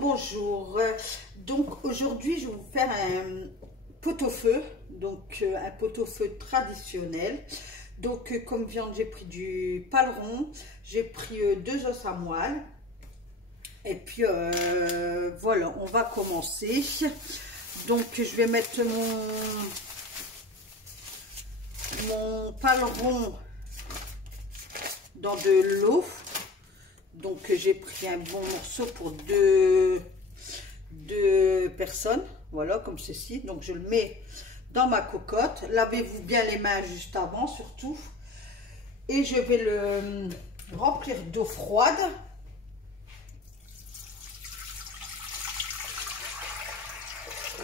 Bonjour. Donc aujourd'hui je vais vous faire un pot-au-feu, donc un pot-au-feu traditionnel. Donc comme viande j'ai pris du paleron, j'ai pris 2 os à moelle. Et puis voilà, on va commencer. Donc je vais mettre mon paleron dans de l'eau. Donc j'ai pris un bon morceau pour deux personnes, voilà, comme ceci. Donc je le mets dans ma cocotte. Lavez-vous bien les mains juste avant surtout. Et je vais le remplir d'eau froide.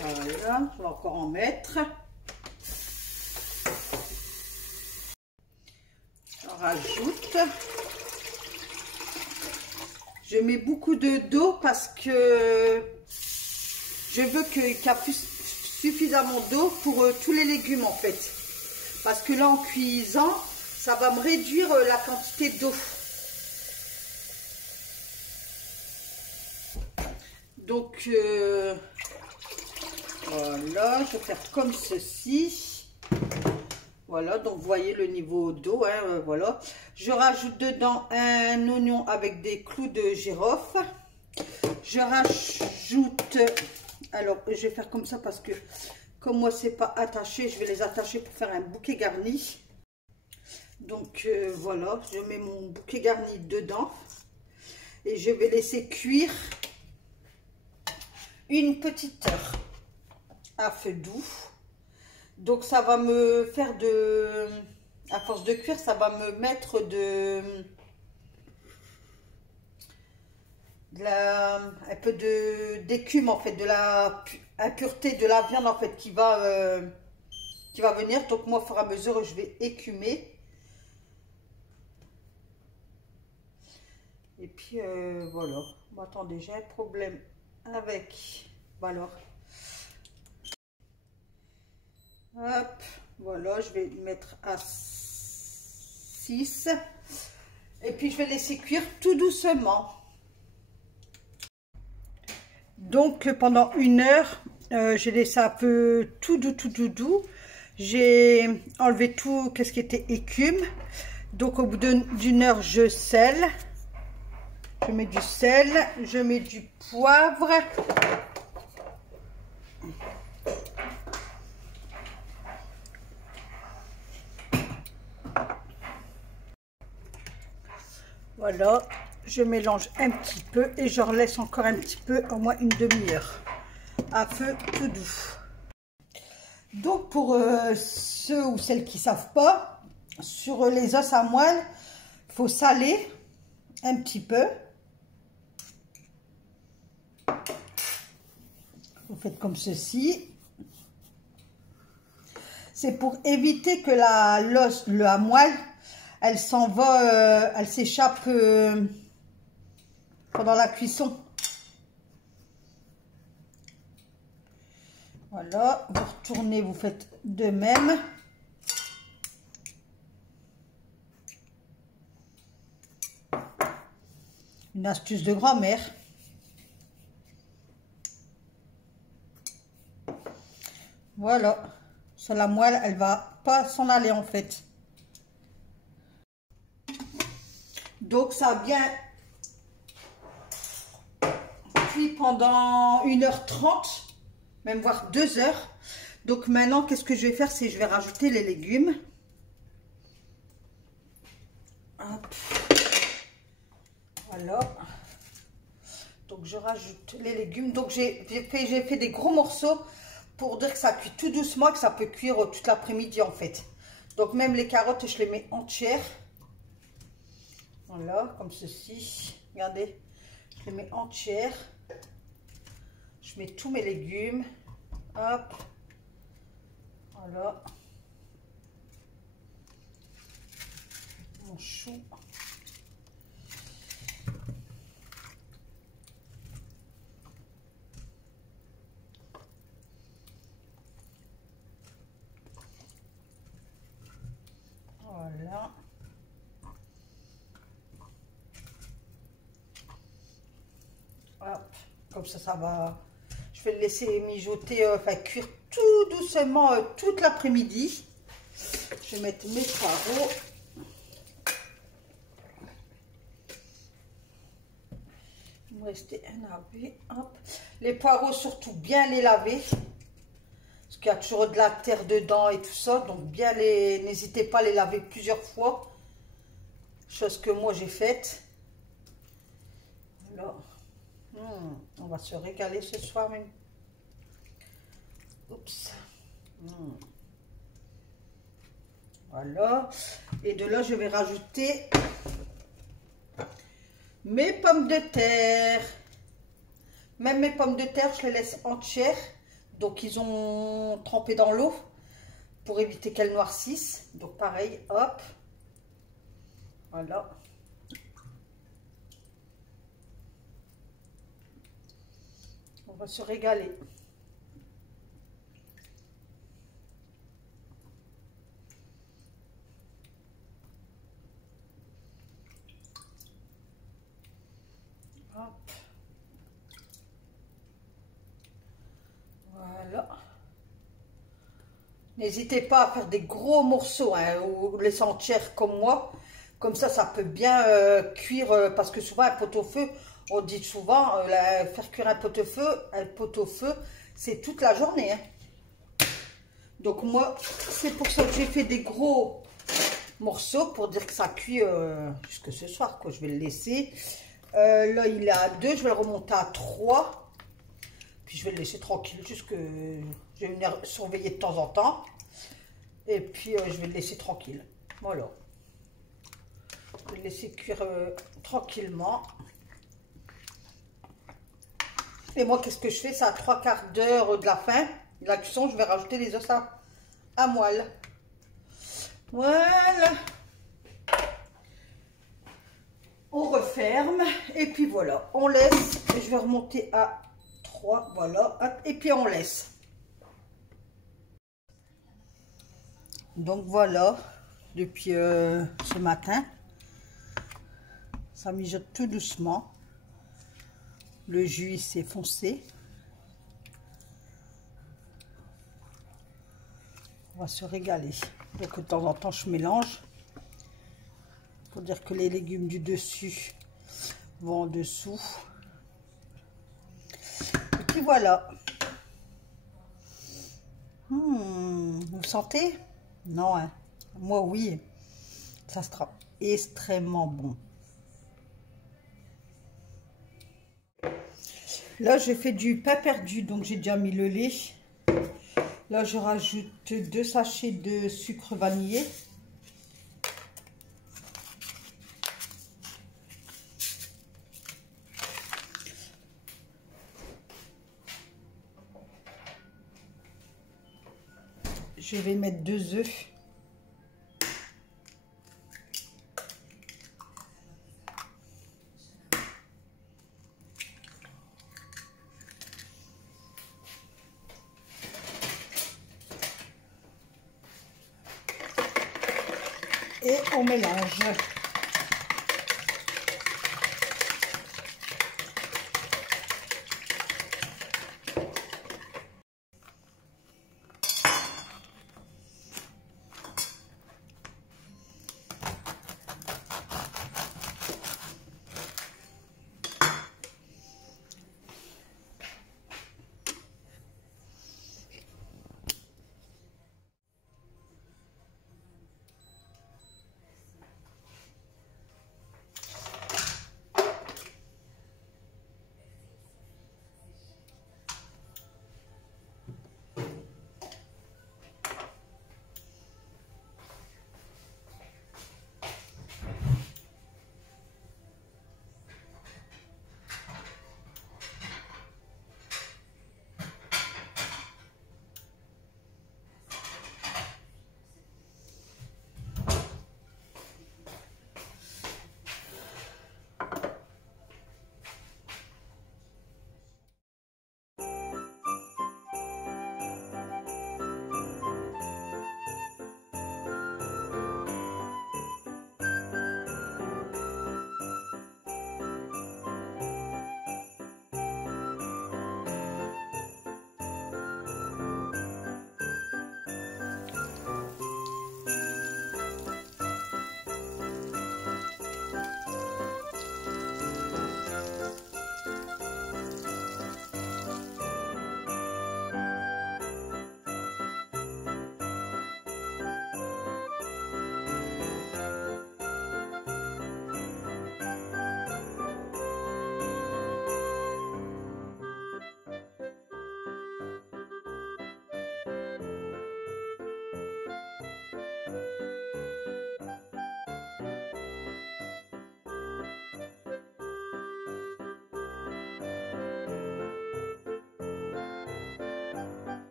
Voilà, je vais encore en mettre. Je rajoute. Je mets beaucoup d'eau parce que je veux qu'il y ait suffisamment d'eau pour tous les légumes en fait. Parce que là en cuisant, ça va me réduire la quantité d'eau. Donc voilà, je vais faire comme ceci. Voilà, donc vous voyez le niveau d'eau, hein, voilà. Je rajoute dedans un oignon avec des clous de girofle. Je rajoute, alors je vais faire comme ça parce que comme moi c'est pas attaché, je vais les attacher pour faire un bouquet garni. Donc voilà, je mets mon bouquet garni dedans et je vais laisser cuire une petite heure à feu doux. Donc ça va me faire à force de cuire, ça va me mettre un peu d'écume en fait, de la impureté de la viande en fait qui va venir. Donc moi au fur et à mesure je vais écumer. Et puis voilà. Bon, attendez, j'ai un problème avec. Bon, alors. Hop, voilà, je vais mettre à 6. Et puis je vais laisser cuire tout doucement. Donc pendant 1 heure, j'ai laissé un peu tout doux. J'ai enlevé tout ce qui était écume. Donc au bout d'1 heure, je sèle. Je mets du sel, je mets du poivre. Voilà, je mélange un petit peu et je relaisse encore un petit peu, au moins 1 demi-heure, à feu tout doux. Donc pour ceux ou celles qui ne savent pas, sur les os à moelle, il faut saler un petit peu. Vous faites comme ceci. C'est pour éviter que la moelle, elle s'en va, elle s'échappe pendant la cuisson. Voilà, vous retournez, vous faites de même. Une astuce de grand-mère. Voilà, sur la moelle, elle va pas s'en aller en fait. Donc ça a bien cuit pendant 1h30, même voire 2 heures. Donc maintenant, qu'est-ce que je vais faire, c'est je vais rajouter les légumes. Hop. Voilà. Donc je rajoute les légumes. Donc j'ai fait des gros morceaux pour dire que ça cuit tout doucement, que ça peut cuire toute l'après-midi en fait. Donc même les carottes, je les mets entières. Voilà, comme ceci. Regardez, je les mets entières. Je mets tous mes légumes. Hop. Voilà. Mon chou. Voilà. Hop. Comme ça va. Je vais le laisser mijoter, enfin cuire tout doucement toute l'après-midi. Je vais mettre mes poireaux. Il me restait un laver. Hop. Les poireaux, surtout bien les laver. Parce qu'il y a toujours de la terre dedans et tout ça. Donc bien les. N'hésitez pas à les laver plusieurs fois. Chose que moi j'ai faite. Alors, on va se régaler ce soir même. Oups. Voilà. Et de là, je vais rajouter mes pommes de terre. Même mes pommes de terre, je les laisse entières. Donc, ils ont trempé dans l'eau pour éviter qu'elles noircissent. Donc, pareil, hop. Voilà. On va se régaler. Hop. Voilà. N'hésitez pas à faire des gros morceaux, hein, ou les entières comme moi. Comme ça peut bien cuire, parce que souvent un pot-au-feu, on dit souvent, faire cuire un pot-au-feu, c'est toute la journée. Hein. Donc moi, c'est pour ça que j'ai fait des gros morceaux, pour dire que ça cuit jusque ce soir, quoi. Je vais le laisser. Là, il est à 2, je vais le remonter à 3. Puis je vais le laisser tranquille, jusque je vais venir surveiller de temps en temps. Et puis je vais le laisser tranquille. Voilà. Je vais le laisser cuire tranquillement. Et moi, qu'est-ce que je fais? C'est à 3/4 d'heure de la fin de la cuisson, je vais rajouter les os à moelle. Voilà. On referme. Et puis voilà, on laisse. Je vais remonter à 3. Voilà. Et puis on laisse. Donc voilà, depuis ce matin, ça mijote tout doucement. Le jus s'est foncé. On va se régaler. Donc de temps en temps, je mélange pour dire que les légumes du dessus vont en dessous. Et puis voilà. Vous sentez? Non, hein. Moi oui. Ça sera extrêmement bon. Là, j'ai fait du pain perdu, donc j'ai déjà mis le lait. Là, je rajoute 2 sachets de sucre vanillé. Je vais mettre 2 œufs. Et on mélange.